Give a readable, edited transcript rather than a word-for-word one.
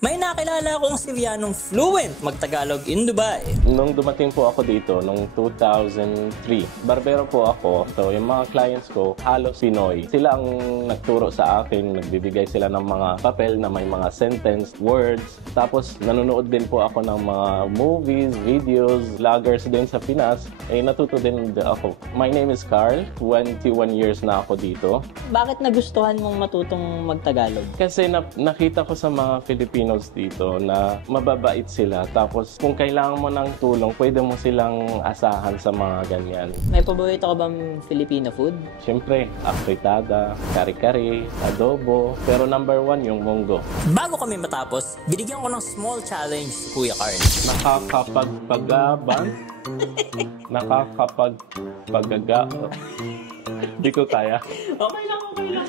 May nakilala akong Sirianong fluent magtagalog in Dubai. Nung dumating po ako dito, nung 2003, barbero po ako. So, yung mga clients ko, halos Pinoy. Sila ang nagturo sa akin, nagbibigay sila ng mga papel na may mga sentence, words. Tapos, nanonood din po ako ng mga movies, videos, vloggers din sa Pinas. Natuto din ako. My name is Carl, 21 years na ako dito. Bakit nagustuhan mong matutong magtagalog? Kasi nakita ko sa mga Filipinos dito na mababait sila. Tapos kung kailangan mo ng tulong, pwede mo silang asahan sa mga ganyan. May paborito ka bang Filipino food? Siyempre, afritada, kare-kare, adobo. Pero number 1 yung munggo. Bago kami matapos, binigyan ko ng small challenge si Kuya Carl. Nakakapagpagaban? Nakakapagpagaga? Di ko kaya. Okay lang, okay lang.